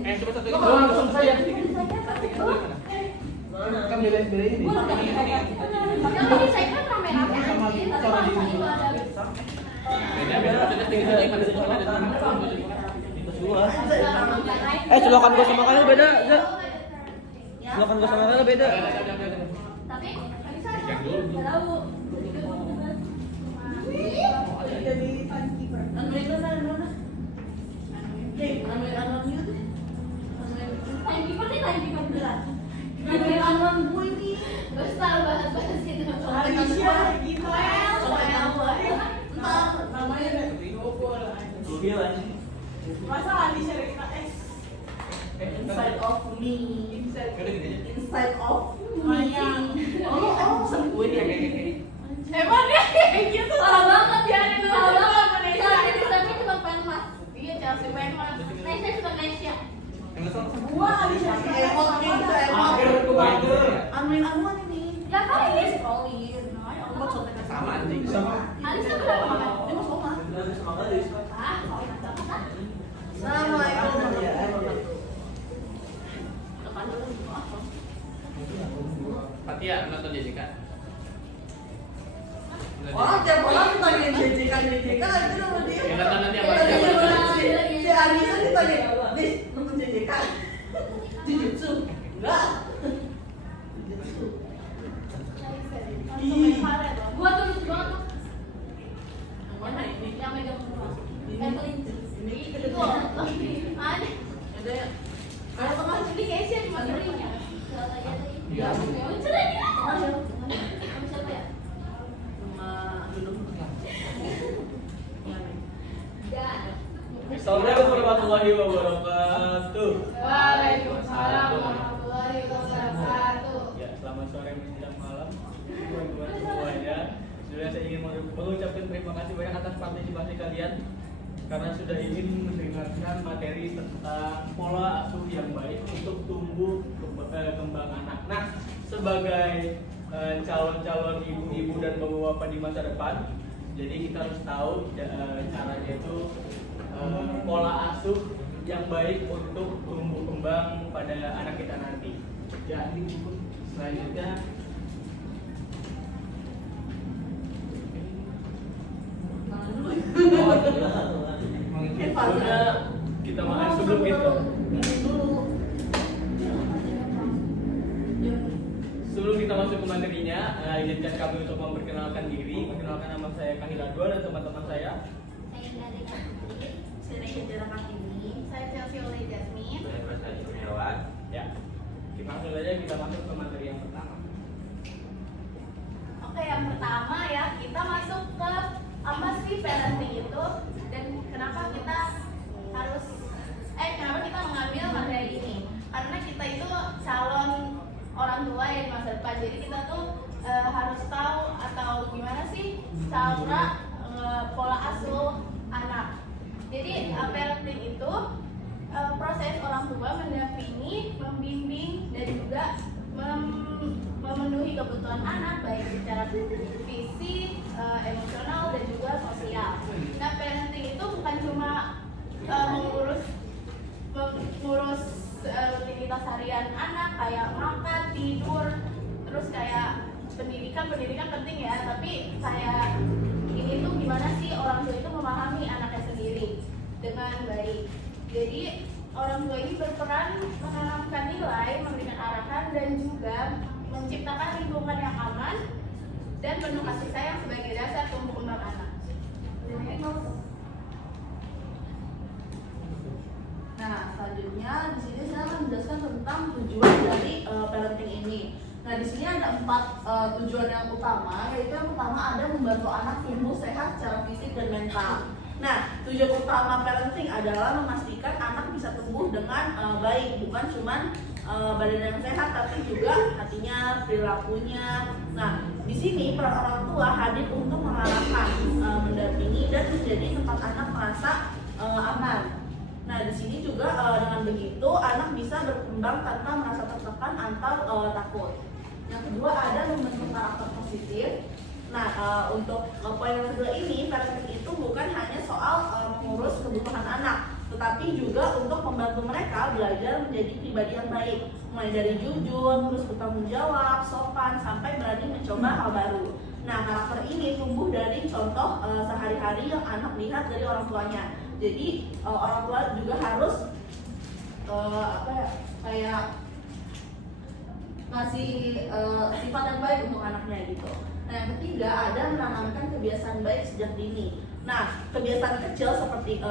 Coba satu Lo kalau langsung saya. kan beda ini. Kalau disekat rame-rame Sama aja, sama kalau di itu ada beda maksudnya tinggal lagi pada sekolah ada Celokan gua sama Kayla beda, Ja. Celokan gua sama Kayla beda. tapi nggak bisa nggak tahu. Timekeeper nih timekeeper beneran. Gak usah bahas-bahas itu. Masa Alicia kita inside of me, inside of me. Emang dia kayak gitu? Parah banget ya, parah banget. Chelsea bisa cuma pengen mas. Iya Chelsea pengen mas. Nesya suka Nesya. Gua Alicia emot gitu, emot. Amin aman ini. Ya kali ini Scrollin. Emot contekan sama anjing. Alisa berapa makan? Dia mau sama. Ah, kalau nggak makan. Sama itu. Fatia nonton Jessica. Oh, tiap orang ditanya JJK itu nama dia. Ya, nonton nanti apa? Si Anissa ditanya, "Nis, nonton JJK?" Jujutsu. Enggak. Jujutsu. Gua tuh lucu banget tuh. Mana ini? Yang megang semua. Kelinci. Ini Itu ada. ada ya. Kalau sama Juli kayaknya sih cuma keringnya. Iya. Cerai dia. Sama siapa ya? Sama dulu. Dan. Assalamualaikum warahmatullahi wabarakatuh. Waalaikumsalam warahmatullahi wabarakatuh. Ya, selamat sore menjelang malam teman-teman semuanya. Sudah saya ingin mengucapkan terima kasih banyak atas partisipasi kalian karena sudah ingin mendengarkan materi tentang pola asuh yang baik untuk tumbuh kembang anak. Nah, sebagai calon-calon ibu-ibu dan bapak-bapak di masa depan, jadi kita harus tahu caranya itu pola asuh yang baik untuk tumbuh kembang pada anak kita nanti. Jadi selanjutnya kita makan sebelum itu. Sebelum kita masuk ke materinya, izinkan kami untuk memperkenalkan diri. Perkenalkan nama saya Kahila Dua dan teman-teman saya. Saya Chelsea oleh Jasmine. Ya, kita langsung saja kita masuk ke materi yang pertama. Oke, yang pertama ya kita masuk ke apa sih parenting itu dan kenapa kita harus kenapa kita mengambil materi ini? Karena kita itu calon orang tua ya di masa depan, jadi kita tuh harus tahu atau gimana sih cara pola asuh anak. Jadi parenting itu proses orang tua mendampingi, membimbing dan juga memenuhi kebutuhan anak baik secara fisik, emosional dan juga sosial. Nah, parenting itu bukan cuma mengurus rutinitas harian anak kayak makan, tidur, terus kayak pendidikan penting ya, tapi kayak ini tuh gimana sih orang tua itu memahami anaknya sendiri dengan baik. Jadi orang tua ini berperan menanamkan nilai, memberikan arahan dan juga menciptakan lingkungan yang aman dan penuh kasih sayang sebagai dasar tumbuh kembang anak. Nah, selanjutnya di sini saya akan menjelaskan tentang tujuan dari parenting ini. Nah, di sini ada 4 tujuan yang utama, yaitu yang pertama ada membantu anak tumbuh sehat secara fisik dan mental. Nah, tujuan utama parenting adalah memastikan anak bisa tumbuh dengan baik, bukan cuma badan yang sehat, tapi juga hatinya, perilakunya. Nah, di sini peran orang tua hadir untuk mengarahkan, mendampingi dan menjadi tempat anak merasa aman. Nah, di sini juga dengan begitu anak bisa berkembang tanpa merasa tertekan atau takut. Yang kedua ada membentuk karakter positif. Nah, untuk poin yang kedua ini, parenting itu bukan hanya soal mengurus kebutuhan anak, tetapi juga untuk membantu mereka belajar menjadi pribadi yang baik, mulai dari jujur, terus bertanggung jawab, sopan, sampai berani mencoba hal baru. Nah, karakter ini tumbuh dari contoh sehari-hari yang anak lihat dari orang tuanya. Jadi orang tua juga harus kayak ngasih sifat yang baik untuk anaknya gitu. Nah, yang ketiga ada menanamkan kebiasaan baik sejak dini. Nah, kebiasaan kecil seperti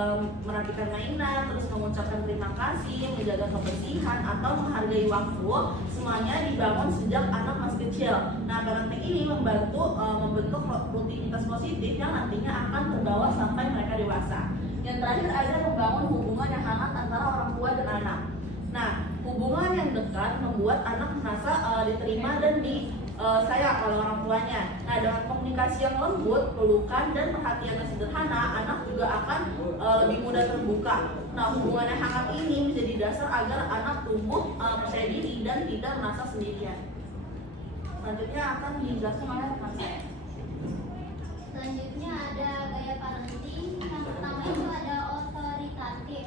merapikan mainan, terus mengucapkan terima kasih, menjaga kebersihan, atau menghargai waktu, semuanya dibangun sejak anak masih kecil. Nah, parenting ini membantu membentuk rutinitas positif yang nantinya akan terbawa sampai mereka dewasa. Yang terakhir ada membangun hubungan yang hangat antara orang tua dan anak. Nah, hubungan yang dekat membuat anak merasa diterima dan sayang oleh orang tuanya. Nah, dengan komunikasi yang lembut, pelukan, dan perhatian yang sederhana, anak juga akan lebih mudah terbuka. Nah, hubungan yang hangat ini menjadi dasar agar anak tumbuh percaya diri dan tidak merasa sendirian. Selanjutnya akan dijelaskan oleh rekan saya. Selanjutnya ada gaya parenting. Yang pertama itu ada otoritatif,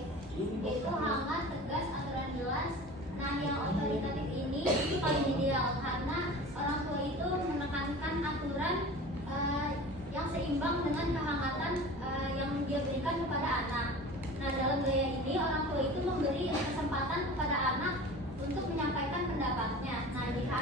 yaitu hangat, tegas, aturan jelas. Nah, yang otoritatif ini itu paling ideal karena orang tua itu menekankan aturan yang seimbang dengan kehangatan yang dia berikan kepada anak. Nah, dalam gaya ini orang tua itu memberi kesempatan kepada anak untuk menyampaikan pendapatnya. Nah, jika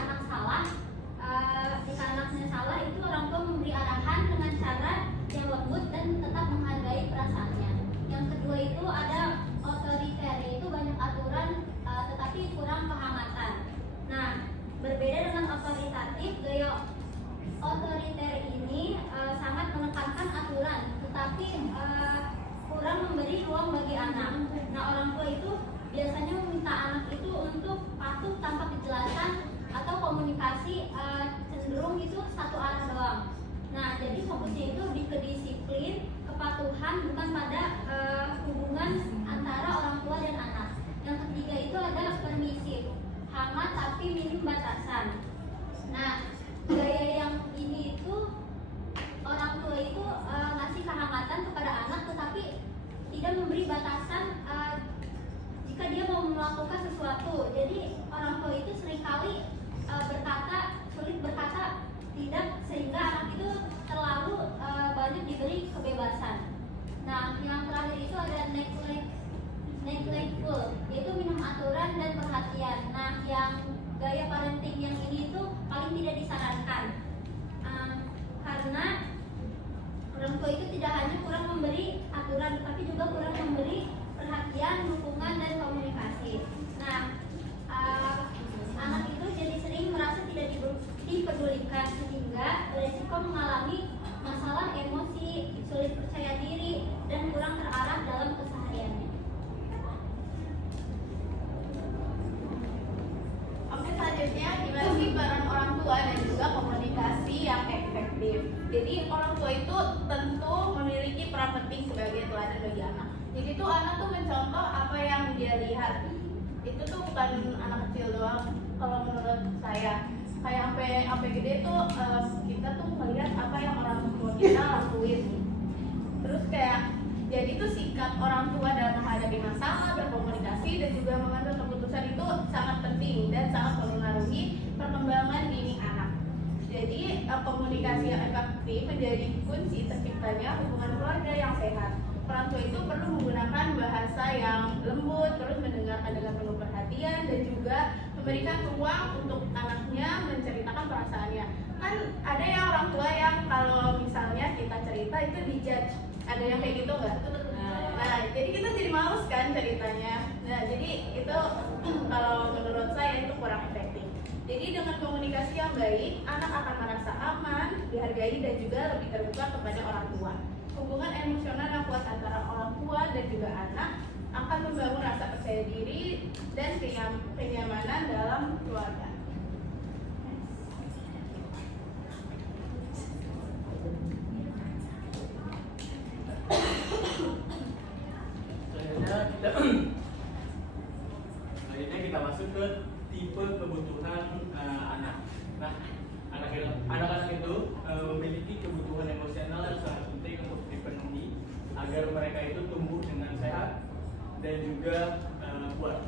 anaknya salah itu orang tua memberi arahan dengan cara yang lembut dan tetap menghargai perasaannya. Yang kedua itu ada otoriter, yaitu banyak aturan tetapi kurang kehangatan. Nah, berbeda dengan otoritatif, gaya otoriter ini sangat menekankan aturan tetapi kurang memberi ruang bagi anak. Nah, orang tua itu biasanya meminta anak itu untuk patuh tanpa kejelasan atau komunikasi cenderung itu satu arah doang. Nah, jadi fokusnya itu lebih ke disiplin, kepatuhan, bukan pada hubungan antara orang tua dan anak. Yang ketiga itu ada permisif, hangat tapi minim batasan. Nah, gaya yang ini itu orang tua itu ngasih kehangatan kepada anak tetapi tidak memberi batasan jika dia mau melakukan sesuatu. Jadi orang tua itu seringkali sulit berkata tidak, sehingga anak itu terlalu banyak diberi kebebasan. Nah, yang terakhir itu ada neglectful, yaitu minim aturan dan perhatian. Nah, yang gaya parenting yang ini itu paling tidak disarankan karena orang tua itu tidak hanya kurang memberi aturan, tapi juga kurang memberi perhatian, dukungan, dan komunikasi. Nah, anak itu jadi sering merasa tidak dipedulikan sehingga beresiko mengalami masalah emosi, sulit percaya diri, dan kurang terarah dalam kesehariannya. Oke, selanjutnya gimana sih peran orang tua dan juga komunikasi yang efektif. Jadi orang tua itu tentu memiliki peran penting sebagai teladan bagi anak. Jadi tuh anak tuh mencontoh apa yang dia lihat. Itu tuh bukan anak kecil doang. Kalau menurut saya, kayak sampai gede tuh kita tuh melihat apa yang orang tua kita lakuin. Terus kayak jadi tuh sikap orang tua dalam menghadapi masalah, berkomunikasi, dan juga mengambil keputusan itu sangat penting dan sangat mempengaruhi perkembangan dini anak. Jadi komunikasi yang efektif menjadi kunci terciptanya hubungan keluarga yang sehat. Orang tua itu perlu menggunakan bahasa yang lembut, terus mendengarkan dengan penuh perhatian, dan juga memberikan ruang untuk anaknya menceritakan perasaannya. Kan ada yang orang tua yang kalau misalnya kita cerita itu dijudge. Ada yang kayak gitu nggak? Nah, jadi kita jadi males kan ceritanya. Nah, jadi itu kalau menurut saya itu kurang efektif. Jadi dengan komunikasi yang baik, anak akan merasa aman, dihargai, dan juga lebih terbuka kepada orang tua. Hubungan emosional yang kuat antara orang tua dan juga anak akan membangun rasa percaya diri dan kenyamanan dalam keluarga. Selanjutnya kita masuk ke tipe kebutuhan anak. Nah, anak-anak itu memiliki kebutuhan emosional yang sangat penting untuk dipenuhi agar mereka itu tumbuh dengan sehat, dan juga kuat.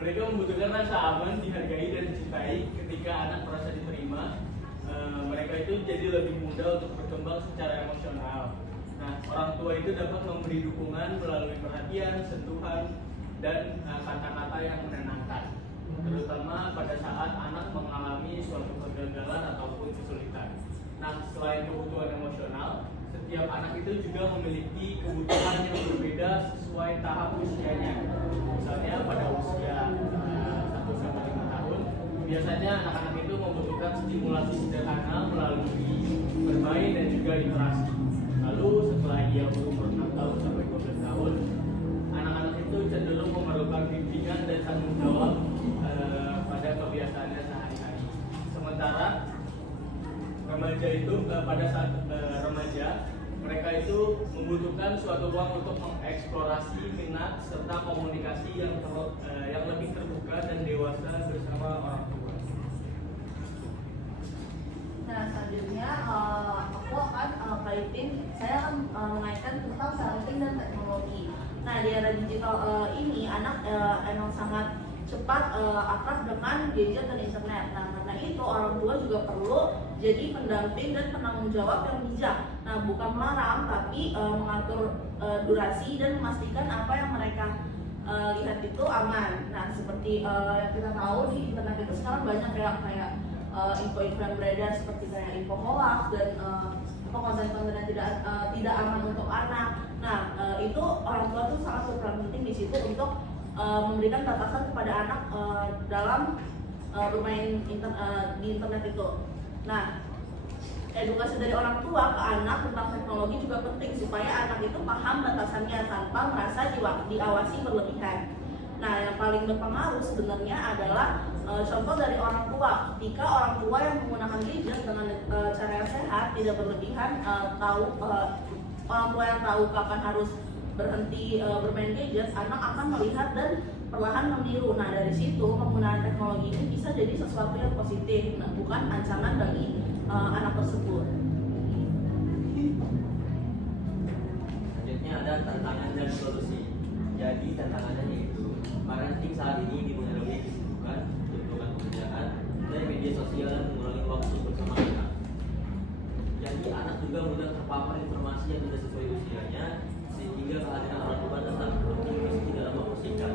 Mereka membutuhkan rasa aman, dihargai dan dicintai. Ketika anak merasa diterima, mereka itu jadi lebih mudah untuk berkembang secara emosional. Nah, orang tua itu dapat memberi dukungan melalui perhatian, sentuhan, dan kata-kata yang menenangkan, terutama pada saat anak mengalami suatu kegagalan ataupun kesulitan. Nah, selain kebutuhan emosional, setiap anak itu juga memiliki kebutuhan yang berbeda sesuai tahap usianya. Misalnya pada usia 1-5 tahun, biasanya anak-anak itu membutuhkan stimulasi sederhana melalui bermain dan juga interaksi. Lalu setelah ia berumur 6 tahun sampai 12 tahun, anak-anak itu cenderung memerlukan bimbingan dan tanggung jawab pada kebiasaannya sehari-hari. Sementara remaja itu pada saat remaja, mereka itu membutuhkan suatu ruang untuk mengeksplorasi minat serta komunikasi yang lebih terbuka dan dewasa bersama orang tua. Nah, selanjutnya aku akan saya akan mengaitkan tentang parenting dan teknologi. Nah, di era digital ini anak emang sangat cepat akrab dengan gadget dan internet. Nah, karena itu orang tua juga perlu jadi pendamping dan penanggung jawab yang bijak. Nah, bukan melarang tapi mengatur durasi dan memastikan apa yang mereka lihat itu aman. Nah, seperti yang kita tahu di internet itu sekarang banyak kayak info-info yang beredar seperti kayak info hoax dan konten-konten yang tidak aman untuk anak. Nah, itu orang tua tuh sangat berperan penting di situ untuk memberikan batasan kepada anak dalam bermain di internet itu. Nah, edukasi dari orang tua ke anak tentang teknologi juga penting supaya anak itu paham batasannya tanpa merasa diawasi berlebihan. Nah, yang paling berpengaruh sebenarnya adalah contoh dari orang tua. Ketika orang tua yang menggunakan gadget dengan cara yang sehat, tidak berlebihan, orang tua yang tahu kapan harus berhenti bermain gadget, anak akan melihat dan perlahan meniru. Nah, dari situ penggunaan teknologi ini bisa jadi sesuatu yang positif, bukan ancaman bagi anak tersebut. Selanjutnya ada tantangan dan solusi. Jadi tantangannya yaitu parenting saat ini dipengaruhi kesibukan, tuntutan pekerjaan, dan media sosial yang mengurangi waktu bersama anak. Jadi anak juga mudah terpapar informasi yang tidak sesuai usianya, sehingga kehadiran orang tua tetap penting meski dalam waktu singkat.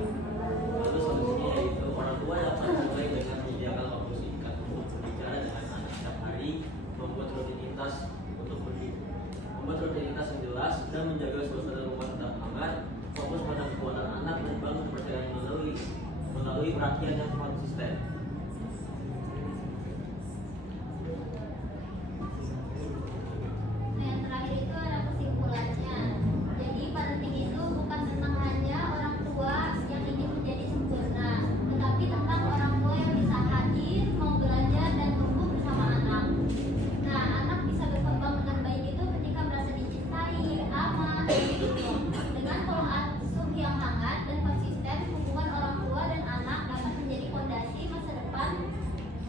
Lalu solusinya yaitu orang tua dapat mulai dengan menyediakan waktu singkat untuk berbicara dengan anak setiap hari, membuat rutinitas yang jelas, dan menjaga suasana rumah tetap hangat, fokus pada kekuatan anak dan bangun kepercayaan melalui perhatian yang konsisten. Nah, yang terakhir itu ada kesimpulannya. Jadi parenting itu bukan tentang hanya orang tua yang ingin menjadi sempurna, tetapi tentang orang tua yang bisa hadir, mau belajar dan tumbuh bersama anak. Nah, anak bisa berkembang dengan baik itu ketika merasa dicintai, aman, dan didukung. Dengan pola asuh yang hangat dan konsisten, hubungan orang tua dan anak dapat menjadi fondasi masa depan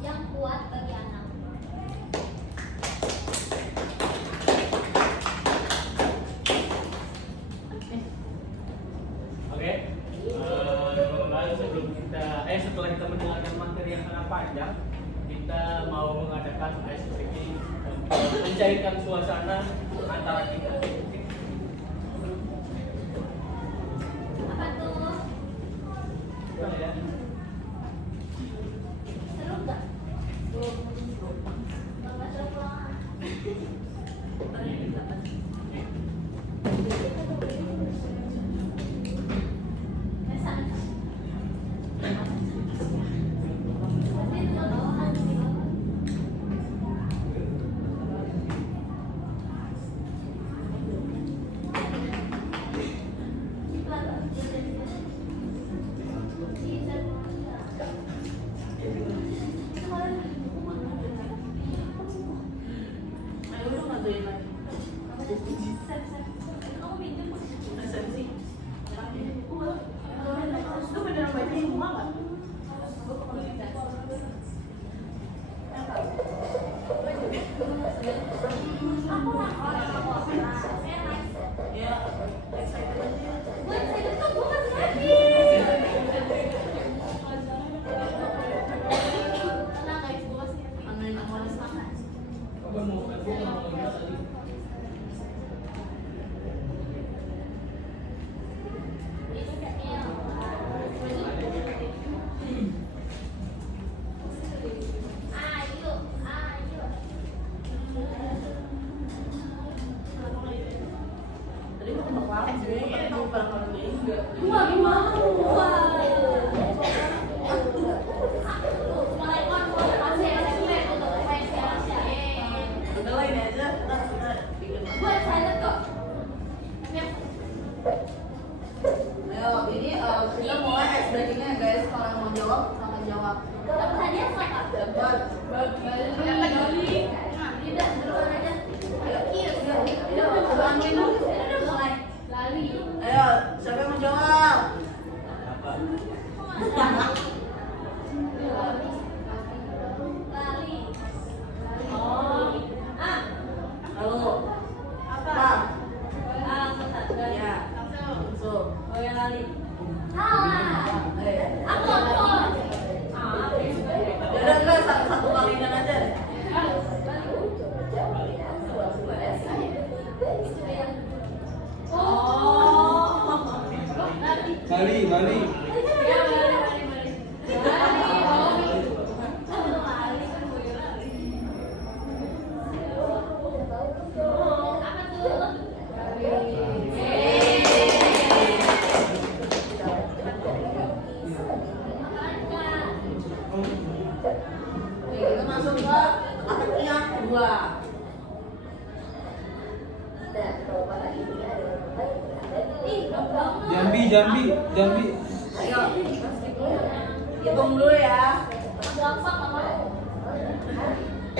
yang kuat bagi anak. Oke, teman-teman, setelah kita mendengarkan materi yang sangat panjang, kita mau mengadakan ice breaking untuk mencairkan suasana antara kita. Apa tuh? Boleh ya? Seru nggak? Nggak seru pulang. Lali. Oh. Lalu. Apa? Ya. Langsung. Oh ya lali. Eh. Aku. Udah enggak satu kalian aja deh. Oh. Bali. Oke, kita masuk ke kata yang kedua. Jambi. Ayo, hitung dulu ya. Gampang apa?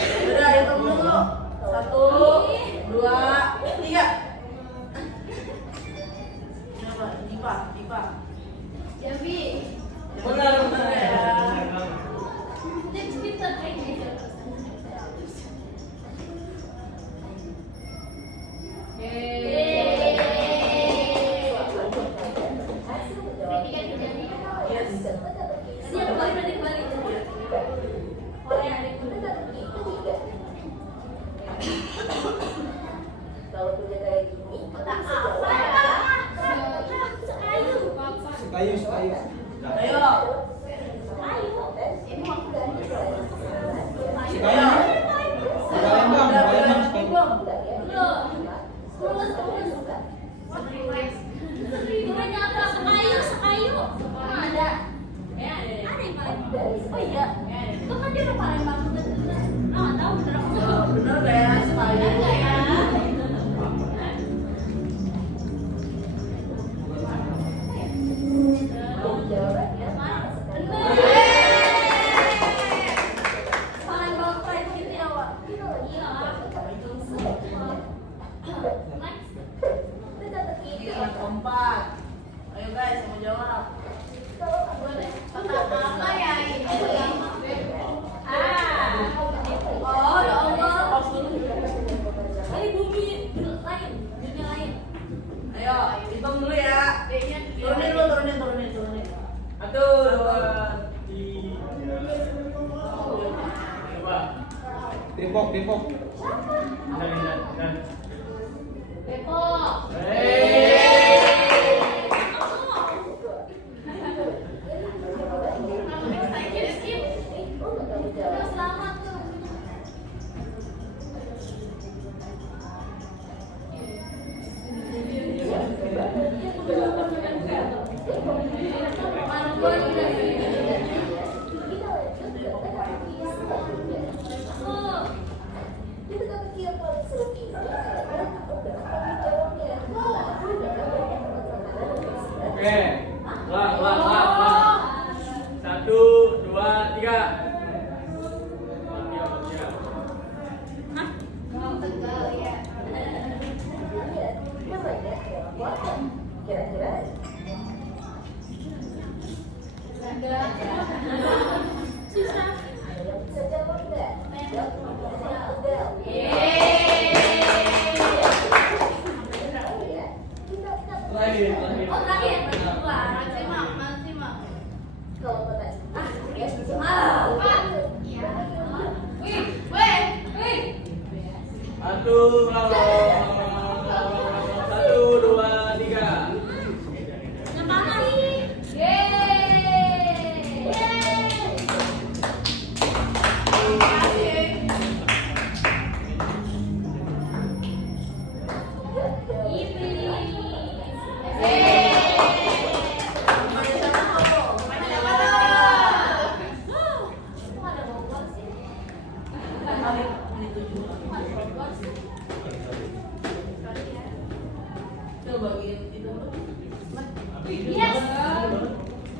Udah hitung dulu. 1, 2, 3. Coba, Dipa. Jambi. Benar ya. Tips kayak gitu. Yes. Siap balik. Korea. Tak apa ya? Sekayu. Sekayu. Ayo. Ini mau Sekayu. Palembang. Belum. Terus. refresh. Namanya apa? Sekayu. Mana ada? Ada yang paling. Oh iya. Itu kan dia udah Palembang. Ah, tahu bener. Bener ya, sekali. Enggak ya? Palembang Pride gitu ya, Wak? Iya. Next. Yang keempat. Ayo guys, yang mau jawab. Apa ya ini? Oh, ya Allah. Pause dulu. Ini bumi lain, dunia lain. Ayo, hitung dulu ya. D-nya Turunin dulu, turunin. 1, 2, 3. Depok. Depok. Terus selamat tuh. Oke. Lah. 1, 2, 3. Tegal ya. Susah. Terakhir. Oh, terakhir. Dua. Masih mak. Pak. Iya. Wih. 1, 2, 3. Yang panas. Coba bagiin itu. Yes.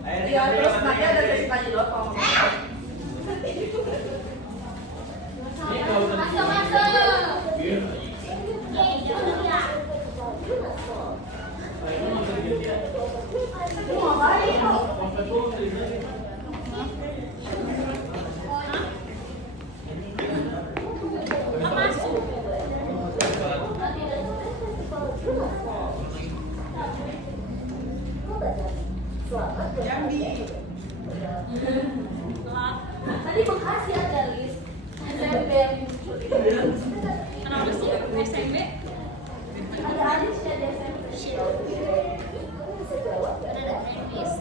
Iya, terus nanti ada sesi tanya jawab kalau mau. Masuk. Mau ngapain? Tadi Bekasi ada list SMP yang muncul itu. Kenapa sih SMP? Ada Alis ya di SMP. Ada teknis.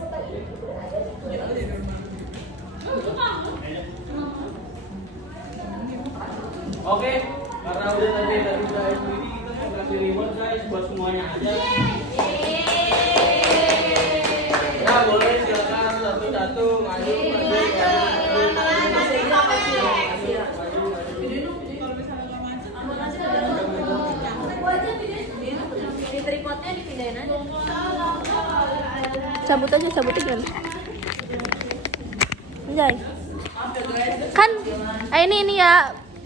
Oke, karena udah tadi guys ini kita mau kasih reward guys buat semuanya aja. Ya boleh silakan satu-satu maju. Tripodnya dipindahin aja. Cabut aja gimana? Anjay. Kan ini ya